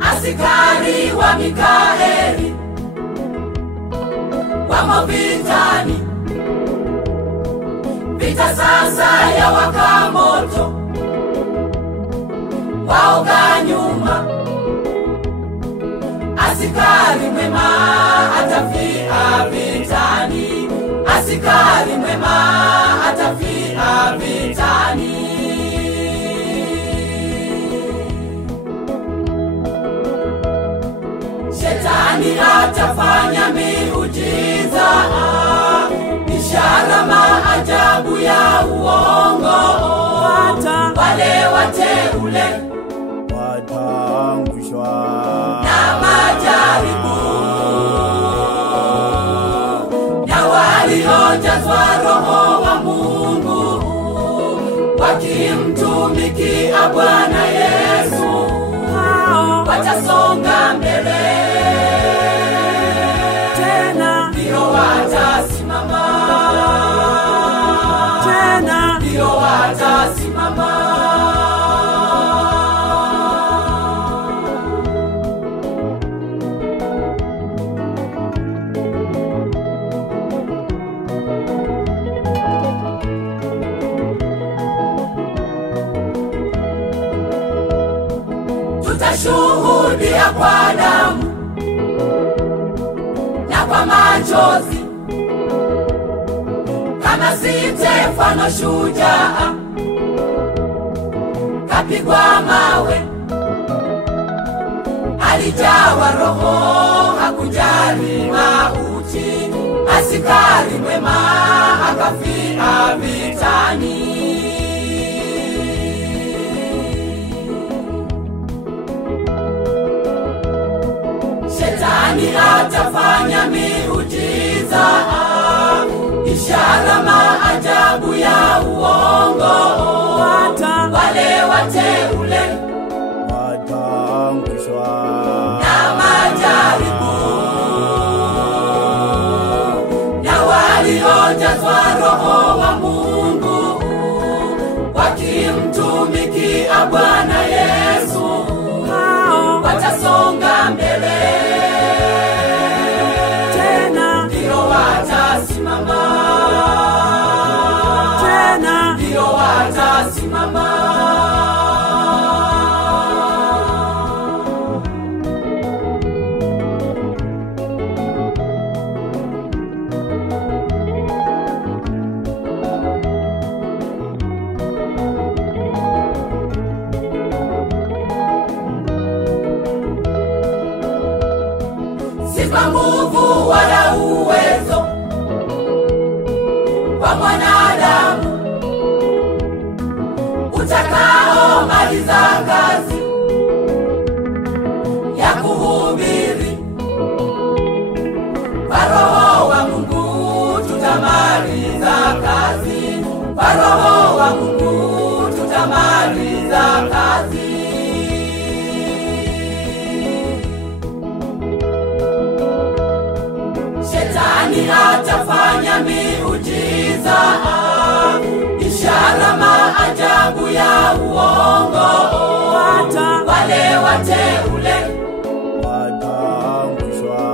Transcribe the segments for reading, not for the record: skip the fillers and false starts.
Askari wa Mikaeli wamo vitani, vita sasa ya waka moto, waoga nyuma. Askari mwema atafia vitani, askari mwema atafia vitani. Shetani atafanya miujiza, ishara maajabu ya uongo. Wale wateule wataangushwa na majaribu, na waliojazwa Roho wa Mungu wakimtumikia Bwana Yesu watasonga mbele. Ndio watasimama, ndio watasimama. Tutashuhudia kwa damu na kwa machozi, kama Stefano shujaa kapigwa mawe, alijawa Roho hakujali mauti. Askari mwema akafia vitani. Shetani atafanya miujiza, ishara maajabu ya uongo. Wale wateule wataangushwa na majaribu, na waliojazwa Roho wa Mungu wakimtumikia Bwana Yesu watasonga mbele. Ndio watasimama, ndio watasimama. Si kwa nguvu wala uwezo wa mwanadamu utakao maliza kazi ya kuhubiri. Kwa Roho wa Mungu tutamaliza kazi, kwa Roho wa Mungu tutamaliza kazi. Shetani atafanya miujiza, ishara maajabu ya uongo. Wale wateule wataangushwa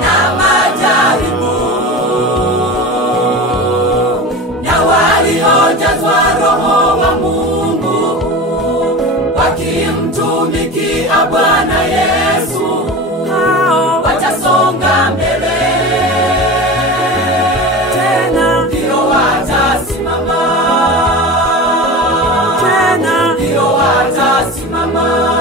na majaribu, na waliojazwa Roho wa Mungu wakimtumikia Bwana Yesu watasonga mbele. Ndio watasimama, ndio watasimama.